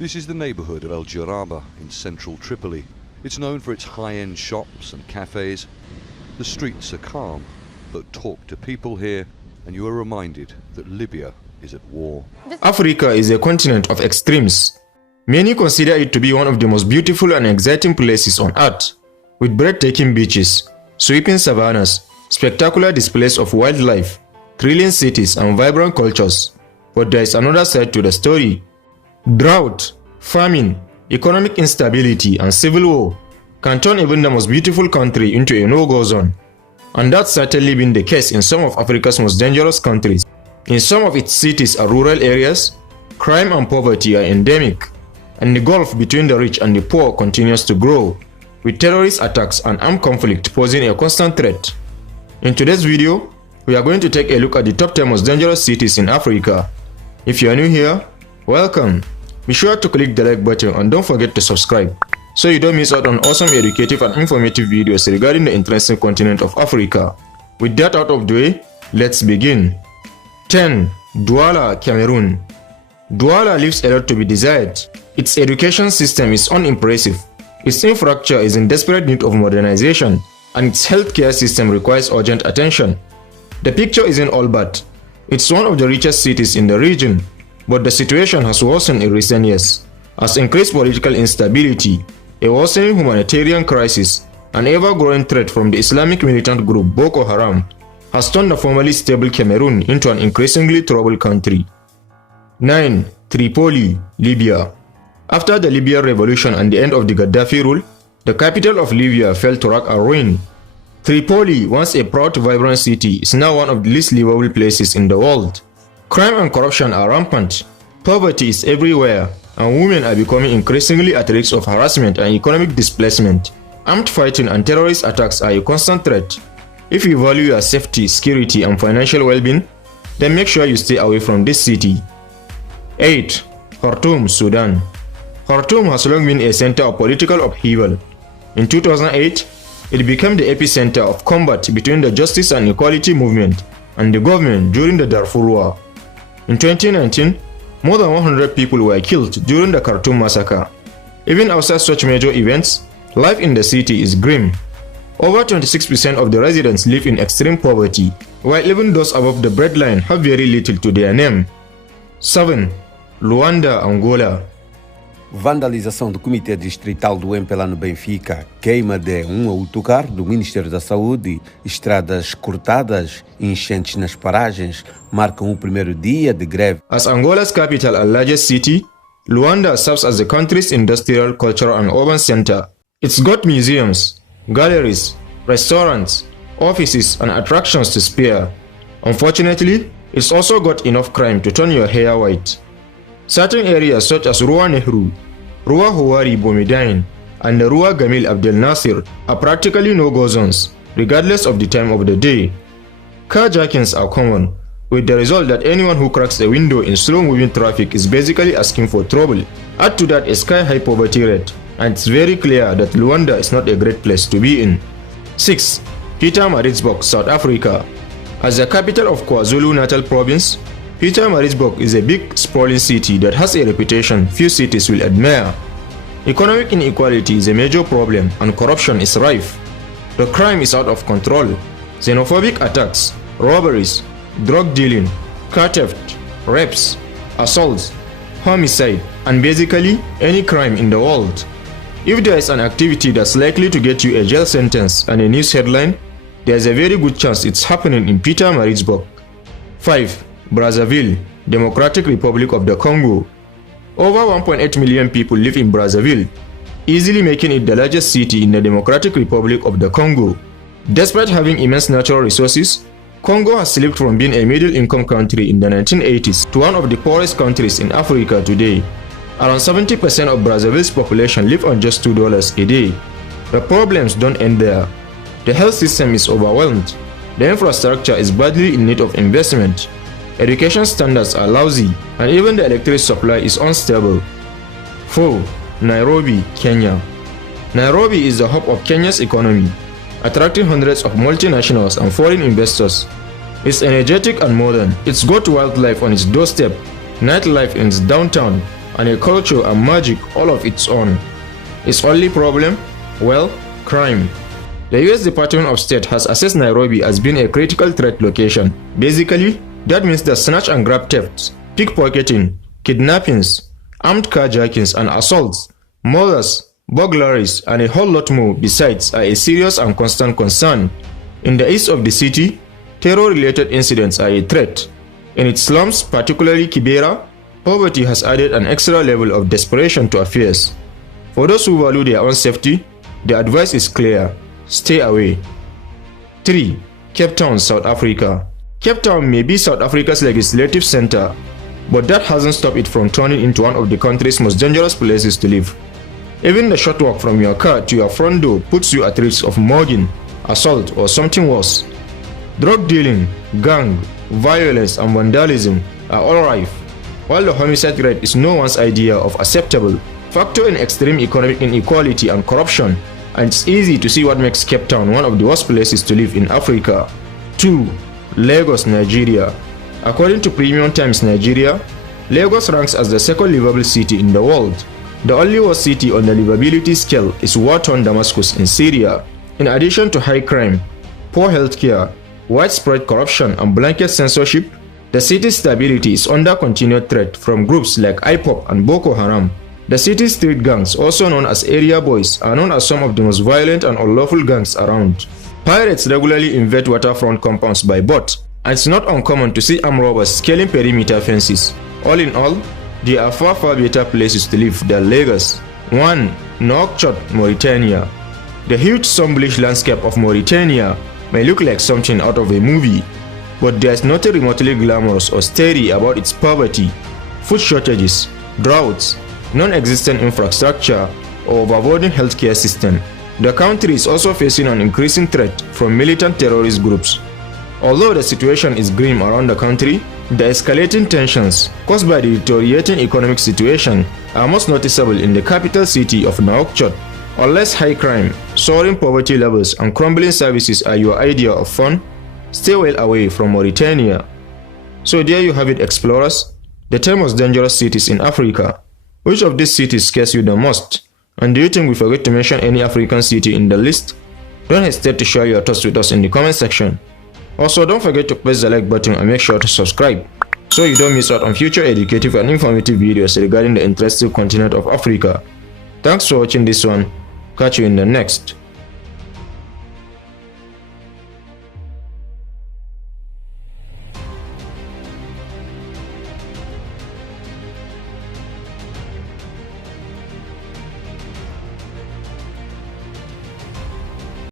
This is the neighbourhood of El Jaraba in central Tripoli. It's known for its high-end shops and cafes. The streets are calm, but talk to people here and you are reminded that Libya is at war. Africa is a continent of extremes. Many consider it to be one of the most beautiful and exciting places on earth, with breathtaking beaches, sweeping savannas, spectacular displays of wildlife, thrilling cities and vibrant cultures. But there is another side to the story. Drought, famine, economic instability and civil war can turn even the most beautiful country into a no-go zone. And that's certainly been the case in some of Africa's most dangerous countries. In some of its cities and rural areas, crime and poverty are endemic, and the gulf between the rich and the poor continues to grow, with terrorist attacks and armed conflict posing a constant threat. In today's video, we are going to take a look at the top 10 most dangerous cities in Africa. If you are new here, welcome. Be sure to click the like button and don't forget to subscribe, so you don't miss out on awesome educative and informative videos regarding the interesting continent of Africa. With that out of the way, let's begin. 10. Dwala, Cameroon. Dwala leaves a lot to be desired. Its education system is unimpressive, its infrastructure is in desperate need of modernization, and its healthcare system requires urgent attention. The picture isn't all bad. It's one of the richest cities in the region, but the situation has worsened in recent years, as increased political instability, a worsening humanitarian crisis, and ever-growing threat from the Islamic militant group Boko Haram has turned the formerly stable Cameroon into an increasingly troubled country. 9. Tripoli, Libya. After the Libyan revolution and the end of the Gaddafi rule, the capital of Libya fell to rack and ruin. Tripoli, once a proud, vibrant city, is now one of the least livable places in the world. Crime and corruption are rampant, poverty is everywhere, and women are becoming increasingly at risk of harassment and economic displacement. Armed fighting and terrorist attacks are a constant threat. If you value your safety, security, and financial well-being, then make sure you stay away from this city. 8. Khartoum, Sudan. Khartoum has long been a center of political upheaval. In 2008, it became the epicenter of combat between the Justice and Equality movement and the government during the Darfur War. In 2019, more than 100 people were killed during the Khartoum massacre. Even outside such major events, life in the city is grim. Over 26% of the residents live in extreme poverty, while even those above the breadline have very little to their name. 7. Luanda Angola. Vandalização do Comitê Distrital do MPLA no Benfica, queima de autocarro do Ministério da Saúde, estradas cortadas e enchentes nas paragens marcam o primeiro dia de greve. As Angola's capital and largest city, Luanda serves as the country's industrial, cultural and urban center. It's got museums, galleries, restaurants, offices and attractions to spare. Unfortunately, it's also got enough crime to turn your hair white. Certain areas such as Rua Nehru, Rua Houari Boumediene, and the Rua Gamil Abdel Nasser are practically no-go zones, regardless of the time of the day. Carjackings are common, with the result that anyone who cracks a window in slow-moving traffic is basically asking for trouble. Add to that a sky-high poverty rate, and it's very clear that Luanda is not a great place to be in. 6. Pietermaritzburg, South Africa. As the capital of KwaZulu-Natal province, Pietermaritzburg is a big, sprawling city that has a reputation few cities will admire. Economic inequality is a major problem and corruption is rife. The crime is out of control. Xenophobic attacks, robberies, drug dealing, car theft, rapes, assaults, homicide, and basically any crime in the world. If there is an activity that's likely to get you a jail sentence and a news headline, there's a very good chance it's happening in Pietermaritzburg. 5. Brazaville, Democratic Republic of the Congo. Over 1.8 million people live in Brazaville, easily making it the largest city in the Democratic Republic of the Congo. Despite having immense natural resources, Congo has slipped from being a middle-income country in the 1980s to one of the poorest countries in Africa today. Around 70% of Brazaville's population live on just $2 a day. The problems don't end there. The health system is overwhelmed. The infrastructure is badly in need of investment. Education standards are lousy, and even the electric supply is unstable. 4. Nairobi, Kenya. Nairobi is the hub of Kenya's economy, attracting hundreds of multinationals and foreign investors. It's energetic and modern. It's got wildlife on its doorstep, nightlife in its downtown, and a culture and magic all of its own. Its only problem? Well, crime. The US Department of State has assessed Nairobi as being a critical threat location. Basically, that means that snatch and grab thefts, pickpocketing, kidnappings, armed carjackings and assaults, murders, burglaries, and a whole lot more besides are a serious and constant concern. In the east of the city, terror-related incidents are a threat. In its slums, particularly Kibera, poverty has added an extra level of desperation to affairs. For those who value their own safety, the advice is clear: stay away. 3. Cape Town, South Africa. Cape Town may be South Africa's legislative center, but that hasn't stopped it from turning into one of the country's most dangerous places to live. Even the short walk from your car to your front door puts you at risk of mugging, assault, or something worse. Drug dealing, gang, violence, and vandalism are all rife, while the homicide rate is no one's idea of acceptable. Factor in extreme economic inequality and corruption, and it's easy to see what makes Cape Town one of the worst places to live in Africa. 2. Lagos, Nigeria. According to Premium Times Nigeria, Lagos ranks as the second livable city in the world. The only worst city on the livability scale is war-torn Damascus in Syria. In addition to high crime, poor healthcare, widespread corruption, and blanket censorship, the city's stability is under continued threat from groups like IPOB and Boko Haram. The city's street gangs, also known as area boys, are known as some of the most violent and unlawful gangs around. Pirates regularly invade waterfront compounds by boat, and it's not uncommon to see armed robbers scaling perimeter fences. All in all, there are far better places to live than Lagos. 1. Nouakchott, Mauritania. The huge sun-bleached landscape of Mauritania may look like something out of a movie, but there's nothing remotely glamorous or steady about its poverty, food shortages, droughts, non-existent infrastructure, or overburdened healthcare system. The country is also facing an increasing threat from militant terrorist groups. Although the situation is grim around the country, the escalating tensions caused by the deteriorating economic situation are most noticeable in the capital city of Nouakchott. Unless high crime, soaring poverty levels, and crumbling services are your idea of fun, stay well away from Mauritania. So there you have it, explorers, the 10 most dangerous cities in Africa. Which of these cities scares you the most? And do you think we forget to mention any African city in the list? Don't hesitate to share your thoughts with us in the comment section. Also, don't forget to press the like button and make sure to subscribe so you don't miss out on future educative and informative videos regarding the interesting continent of Africa. Thanks for watching this one. Catch you in the next.